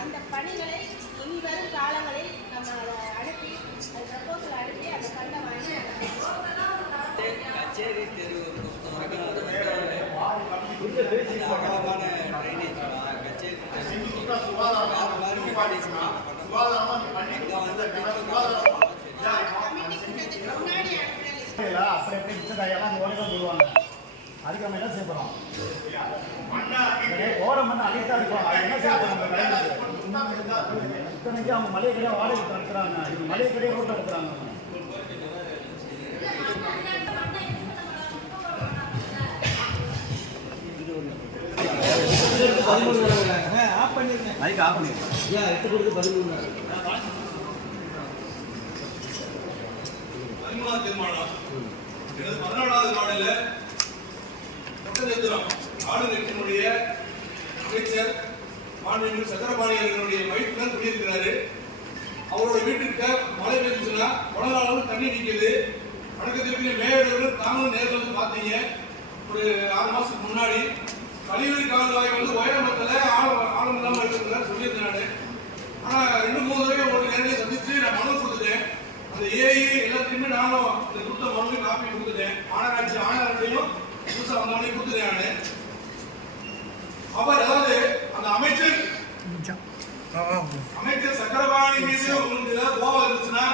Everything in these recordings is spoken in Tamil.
அந்த பணிகளை இனி வரும் காலங்களில் நம்ம அனுப்பி அது ப்ரப்போசல் அனுப்பி அந்த ஃபண்டை வாங்கி கச்சேரி தெரு அகலமான ட்ரைனேஜ் கச்சேரி அதுக்கு நம்ம என்ன செய்யப்போம் ஓரம் பண்ண அழித்தா இருக்கும் அது என்ன செய்யப்போம் இத்தனைக்கு அவங்க மளிகை கடையாக வாடகை நடத்துறாங்க இது மளிகை கடையை ரோட்டில் எடுக்கிறாங்க ஆளுநரினுடைய அமைச்சர் மாண்புமிகு சக்கரபாணி அவர்களுடைய மைத்துனர் குடியிருக்கிறாரு. அவரோட வீட்டுக்கு மழை பெய்ஞ்சுன்னா உலக அளவு தண்ணி நிற்குது. வணக்கத்திற்கு மேயர்கள் தாங்களும் நேரில் வந்து பார்த்தீங்க. ஒரு 6 மாசத்துக்கு முன்னாடி கழிவுநீர் கால்வாய் வந்து உயரமத்தில் ஆழம் இல்லாமல் இருக்கிறதா சொல்லியிருந்தேன். ஆனால் 2-3 தடவை ஒரு நேரடியாக சந்திச்சு நான் மனு கொடுத்துட்டேன். அந்த ஏஐ எல்லாத்தையுமே நானும் இந்த கொடுத்த மனு காப்பி கொடுத்துட்டேன். மாநகராட்சி ஆணையர்களையும் புதுசாக வந்தவனே கொடுத்துட்டேன். அவர் அதாவது அந்த அமைச்சர் சக்கரபாணி மீது உங்களுக்கு ஏதாவது கோபம் இருந்துச்சுன்னா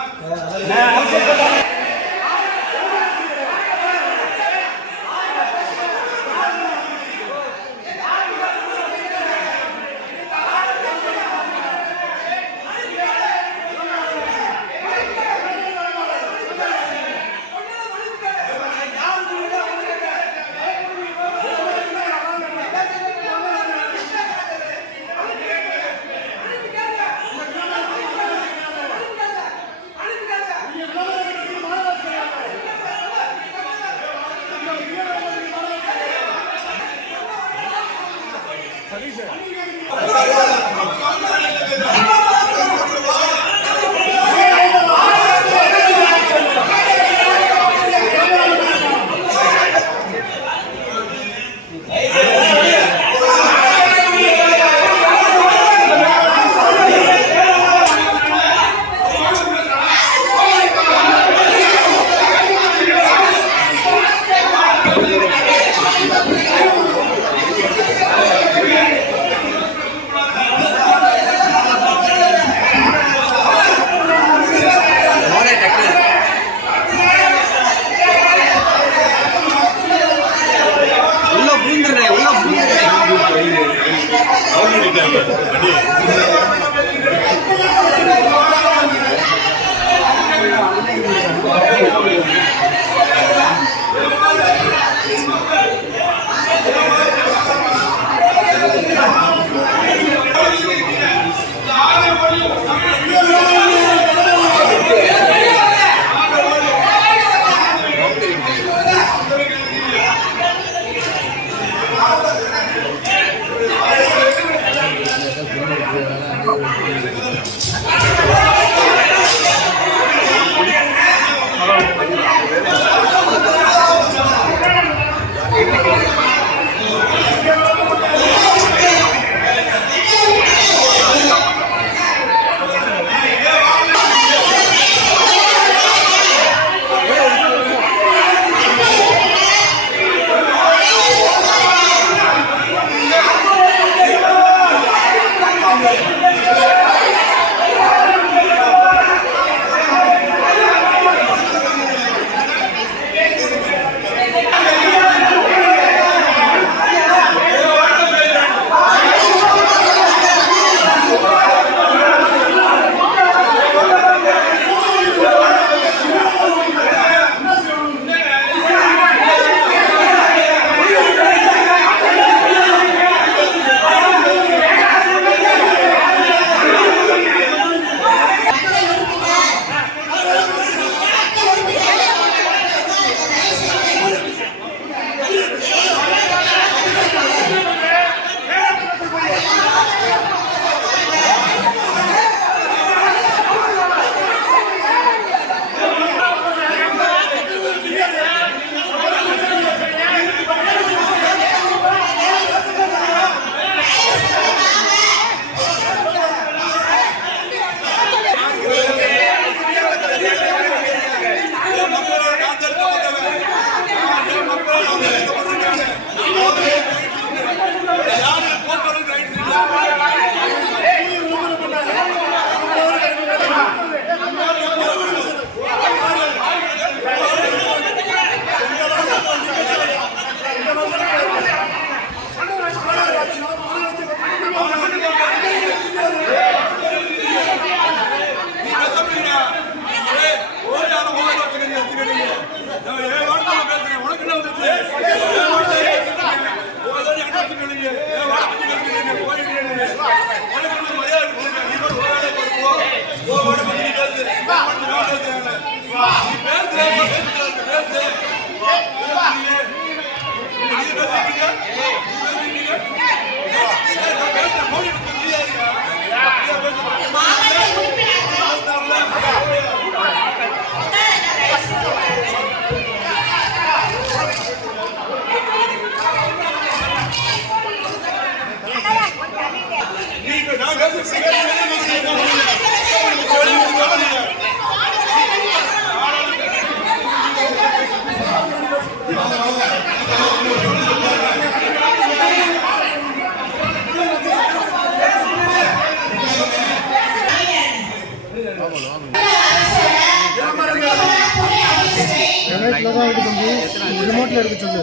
ரிமோட்ல இருக்கு சொல்லு.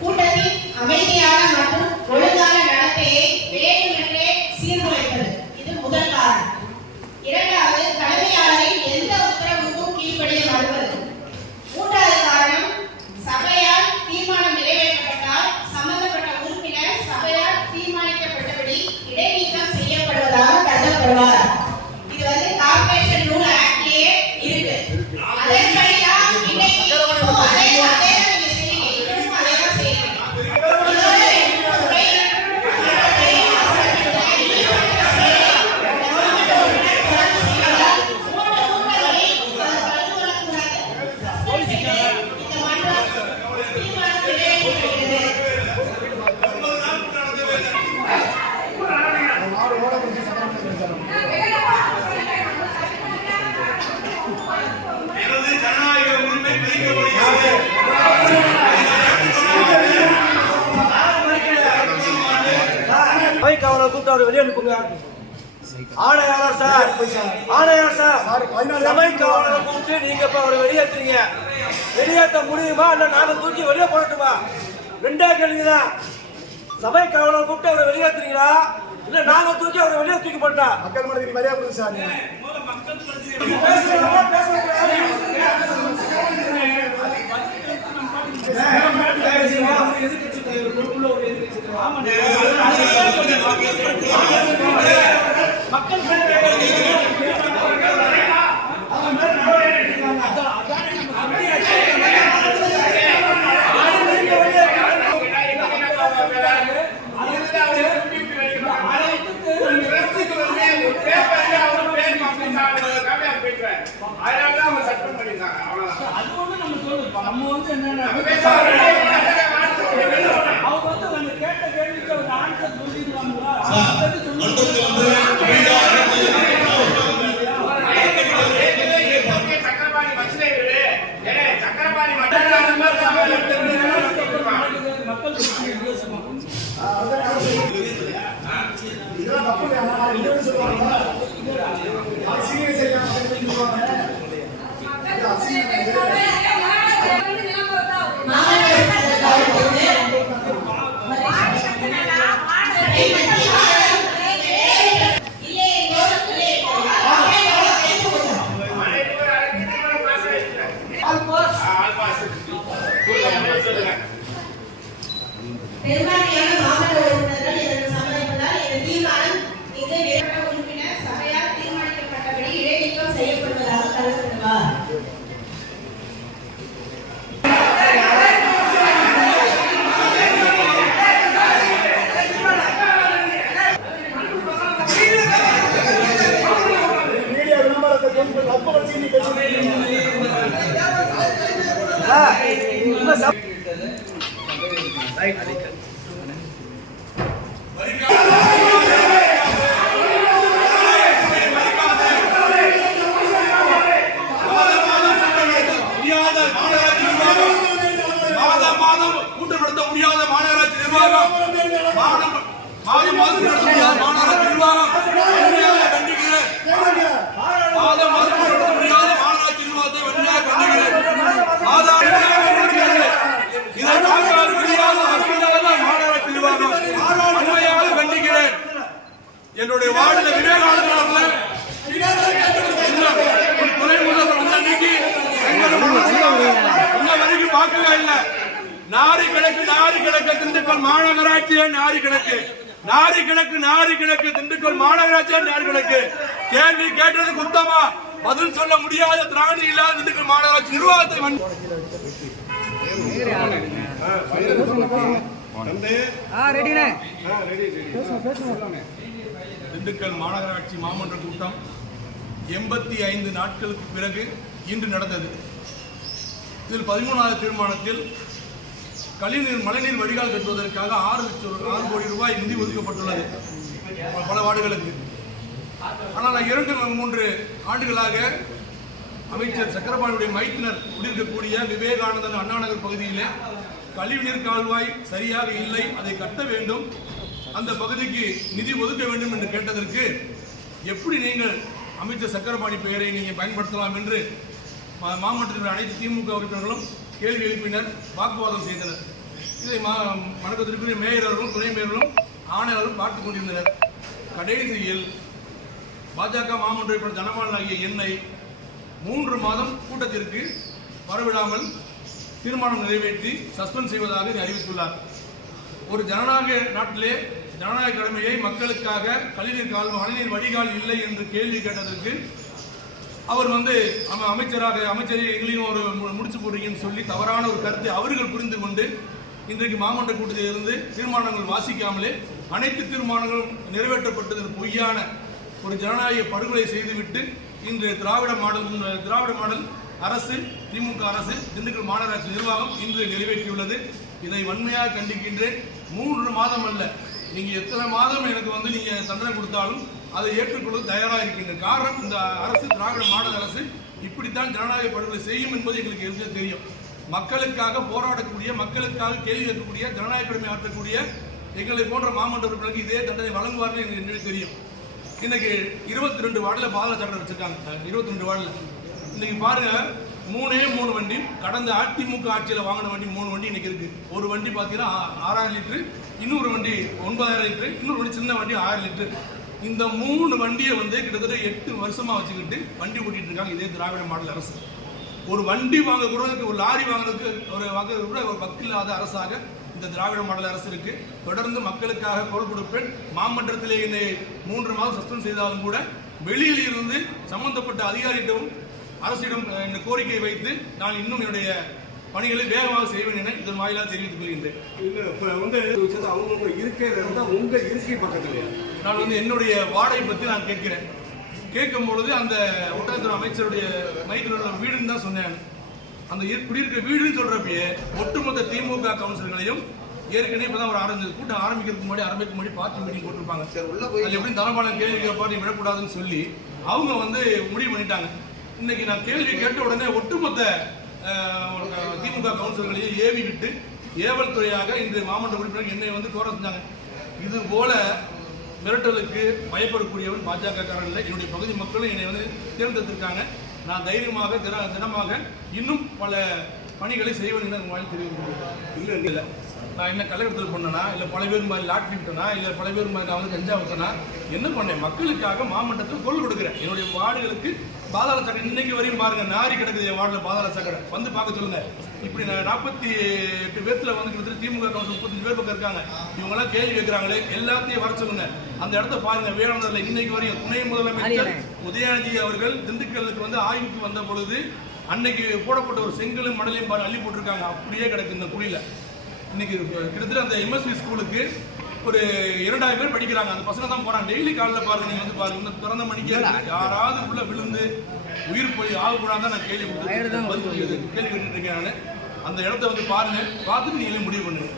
கூட்டத்தின் அமைதியான மற்றும் ஒழுங்கான நடத்தையை வேண்டுமென்றே சீர்குலைப்பது இது முதல் காரணம். இரண்டாவது, தலைமையாளரின் எந்த உத்தரவுக்கும் கீழ்ப்படிய மறுப்பது. மூன்றாவது காரணம், சபையால் தீர்மானம் நிறைவேற்றப்பட்டால் சம்பந்தப்பட்ட உறுப்பினர் சபையால் தீர்மானிக்கப்பட்டபடி இடைநீக்கம் செய்யப்படுவதாக கருதப்படுவார். இது கார்ப்பரேஷன் ரூல் ஆக்ட்லயே இருக்கு. அதன்படிதான் இன்னைக்கு அவனை கூப்பிட்டு அவரை வெளியே அனுப்புங்க. ஆணையாளர் சார், ஆணையாளர் சார், சபை காவலரை கூப்பிட்டு நீங்க இப்ப அவரை வெளியேற்றுறீங்க. வெளியேற்ற முடியுமா இல்ல நாங்க தூக்கி வெளியே போடட்டுமா? ரெண்டே கேள்விதான். சபை காவலரை கூப்பிட்டு அவரை வெளியேற்றுறீங்களா இல்ல நாங்க தூக்கி அவரை வெளியே தூக்கி போட்டா? மக்கள் மனதிற்கு மரியாதை கொடுங்க சார். நம்ம வந்து என்ன அவங்க கேட்ட கேள்விக்கு ஒரு ஆன்சர் சொல்லிடுவாங்களா? பெரும்பான்மையான மாவட்ட உறுப்பினர்கள் இதற்கு சம்மதிப்பதால் இந்த தீர்மானம் இங்கு நிறைவேற்ற உறுப்பினர் சபையால் தீர்மானிக்கப்பட்டபடி இடைநீக்கம் செய்யப்படுவதாக கருதப்படுவார். மாதம் நடத்தக்கூடிய மாநகராட்சி நிர்வாகம் வன்மையாக கண்டிக்கிறேன். மாதம் நடத்த முடியாத மாநகராட்சி நிர்வாகத்தை வன்மையாக கண்டிக்கிறேன். இதை பார்க்காத முடியாத மாநகராட்சி நிர்வாகம் வன்மையாக கண்டிக்கிறேன். என்னுடைய வார்டில் விவேகானந்தர் துணை முதல்வர் வந்த அன்னைக்கு இன்ன வரைக்கும் பார்க்கவே இல்லை. நாரி கிழக்கு திண்டுக்கல் மாநகராட்சியே நாரி கிழக்கு திண்டுக்கல் மாநகராட்சியே நாரி கிழக்கு. கேள்வி கேட்டது குத்தமா பதில் சொல்ல முடியாத திராணி இல்லாத திண்டுக்கல் மாநகராட்சி நிர்வாகத்தை திண்டுக்கல் மாநகராட்சி மாமன்ற கூட்டம் 85 நாட்களுக்கு பிறகு இன்று நடந்தது. இதில் 13வது தீர்மானத்தில் மழைநீர் வடிகால் கட்டுவதற்காக 6 கோடி ரூபாய் நிதி ஒதுக்கப்பட்டுள்ளது பல வார்டுகளுக்கு. ஆனால் 2-3 ஆண்டுகளாக அமைச்சர் சக்கரபாணியுடைய மைத்தினர் குடியிருக்கக்கூடிய விவேகானந்தன் அண்ணா நகர் பகுதியிலே கழிவுநீர் கால்வாய் சரியாக இல்லை, அதை கட்ட வேண்டும், அந்த பகுதிக்கு நிதி ஒதுக்க வேண்டும் என்று கேட்டதற்கு எப்படி நீங்கள் அமைச்சர் சக்கரபாணி பெயரை நீங்கள் பயன்படுத்தலாம் என்று மாமன்றத்தில் அனைத்து திமுக உறுப்பினர்களும் கேள்வி எழுப்பினர், வாக்குவாதம் செய்தனர். இதை மண்டலத்திற்குரிய மேயர் அவர்களும் துணை மேயர்களும் ஆணையாளரும் பார்த்துக் கொண்டிருந்தனர். கடைசியில் பாஜக மாமன்ற உறுப்பினர் தனபாலன் ஆகிய என்னை 3 மாதம் கூட்டத்திற்கு வரவிடாமல் தீர்மானம் நிறைவேற்றி சஸ்பெண்ட் செய்வதாக அறிவித்துள்ளார். ஒரு ஜனநாயக நாட்டிலே ஜனநாயக கடமையை மக்களுக்காக மழைநீர் வடிகால் இல்லை என்று கேள்வி கேட்டதற்கு அவர் அமைச்சரை எங்களையும் ஒரு முடிச்சு போடுறீங்கன்னு சொல்லி தவறான ஒரு கருத்தை அவர்கள் புரிந்து கொண்டு இன்றைக்கு மாமன்ற கூட்டத்தில் இருந்து தீர்மானங்கள் வாசிக்காமலே அனைத்து தீர்மானங்களும் நிறைவேற்றப்பட்டது பொய்யான ஒரு ஜனநாயக படுகொலை செய்துவிட்டு இன்று திராவிட மாடல் அரசு திமுக அரசு திண்டுக்கல் மாநகராட்சி நிர்வாகம் இன்று நிறைவேற்றியுள்ளது. இதை வன்மையாக கண்டிக்கின்றேன். 3 மாதம் அல்ல, நீங்க எத்தனை மாதம் எனக்கு நீங்க தண்டனை கொடுத்தாலும் அதை ஏற்றுக்கொள்ள தயாராக இருக்கின்ற காரணம் இந்த அரசு திராவிட மாடல் அரசு இப்படித்தான் ஜனநாயக படுகொலை செய்யும் என்பது எங்களுக்கு எதுவும் தெரியும். மக்களுக்காக போராடக்கூடிய, மக்களுக்காக கேள்வி கேட்கக்கூடிய, ஜனநாயக கடமை ஆற்றக்கூடிய எங்களை போன்ற மாமன்ற உறுப்பினர்களுக்கு இதே தண்டனை வழங்குவார்கள் எனக்கு தெரியும். இன்னைக்கு 22 வார்டில் பாதாள சாக்கடை வச்சிருக்காங்க. 22 வார்டில் இன்னைக்கு பாருங்க, 3 வண்டி கடந்த அதிமுக ஆட்சியில் வாங்கின வண்டி 3 வண்டி இன்னைக்கு இருக்கு. ஒரு வண்டி பாத்தீங்கன்னா 6000 லிட்டர், இன்னொரு வண்டி 9000 லிட்டர், இன்னொரு வண்டி சின்ன வண்டி 1000 லிட்டர். இந்த 3 வண்டியை கிட்டத்தட்ட 8 வருஷமா வச்சுக்கிட்டு வண்டி ஓட்டிட்டு இருக்காங்க இதே திராவிட மாடல் அரசு. ஒரு வண்டி வாங்க கூட, ஒரு லாரி வாங்குறதுக்கு ஒரு வக்கு இல்லாத அரசாக இந்த திராவிட மாடல் அரசு இருக்கு. தொடர்ந்து மக்களுக்காக குரல் கொடுப்பேன். மாமன்றத்திலே என்னை 3 மாதம் சஸ்பெண்ட் செய்தாலும் கூட வெளியில் இருந்து சம்பந்தப்பட்ட அதிகாரியிடம் அரசிடம் இந்த கோரிக்கையை வைத்து நான் இன்னும் என்னுடைய பணிகளை வேகமாக செய்வேன் என இதன் வாயிலாக தெரிவித்துக் கொள்கின்றேன். உங்க இருக்கை பக்கத்துல நான் என்னுடைய வாடகை பற்றி நான் கேட்கிறேன். கேட்கும் பொழுது அந்த ஒட்டத்துறை அமைச்சருடைய மைத்திரோட வீடுன்னு தான் சொன்னேன். அந்த குடியிருக்கிற வீடுன்னு சொல்றப்பயே ஒட்டுமொத்த திமுக கவுன்சிலர்களையும் ஏற்கனவே இப்பதான் ஒரு கூட்டம் ஆரம்பிக்கிறதுக்கு முன்னாடி பார்த்து மீட்டிங் போட்டிருப்பாங்க. அது எப்படி தனபாலன் கேள்வி கேட்பாரு விடக்கூடாதுன்னு சொல்லி அவங்க முடிவு பண்ணிட்டாங்க. இன்னைக்கு நான் கேள்வி கேட்ட உடனே ஒட்டுமொத்த திமுக கவுன்சிலர்களையும் ஏவி விட்டு ஏவல் துறையாக இன்று மாமன்ற உறுப்பினர் என்னை கோர செஞ்சாங்க. இது போல மிரட்டலுக்கு பயப்படக்கூடியவன் பாஜக காரன் இல்லை. என்னுடைய பகுதி மக்களும் என்னை தேர்ந்தெடுத்திருக்காங்க. நான் தைரியமாக தினமாக இன்னும் பல பணிகளை செய்வேன் என்று தெரிவிக்கிறேன். இல்லை நான் என்ன கலெக்டர் பண்ணனா, இல்லை பல பேர் மாதிரி லாட்ரி விட்டனா, இல்லை பல பேர் மாதிரி நான் கஞ்சா விட்டனா, என்ன பண்ணேன்? மக்களுக்காக மாமன்றத்தில் குரல் கொடுக்குறேன். என்னுடைய வார்டுகளுக்கு பாதாள சாக்கடை இன்னைக்கு வரையும் பாருங்க, நாரி கிடக்குது என் வார்டில் பாதாள சாக்கடை. பார்க்க சொல்லுங்க. இப்படி 48 பேர்த்துல கிட்டத்தட்ட திமுக கவுன்சில் 35 பேர் பக்கம் இருக்காங்க. இவங்கெல்லாம் கேள்வி கேட்கிறாங்களே, எல்லாத்தையும் வர சொல்லுங்க. அந்த இடத்த பாருங்க. வேளாண்மையில இன்னைக்கு வரையும் துணை முதலமைச்சர் உதயநிதி அவர்கள் திண்டுக்கல்லுக்கு ஆய்வுக்கு வந்த பொழுது அன்னைக்கு போடப்பட்ட ஒரு செங்கலும் மணலையும் அள்ளி போட்டிருக்காங்க. அப்படியே கிடக்கு இந்த குழியில. இன்னைக்கு கிட்டத்தட்ட அந்த எம்எஸ்வி ஸ்கூலுக்கு ஒரு 2000 பேர் படிக்கிறாங்க. அந்த பசங்க தான் போறாங்க. டெய்லி காலையில் பாருங்க, நீங்க பாருங்க, திறந்த மணிக்கு யாராவது உள்ள விழுந்து உயிர் போய் ஆகக்கூடாது நான் கேள்வி கேட்டுட்டு இருக்கேன். நான் அந்த இடத்த பாருங்க, பார்த்துட்டு நீங்களே முடிவு பண்ணுங்க.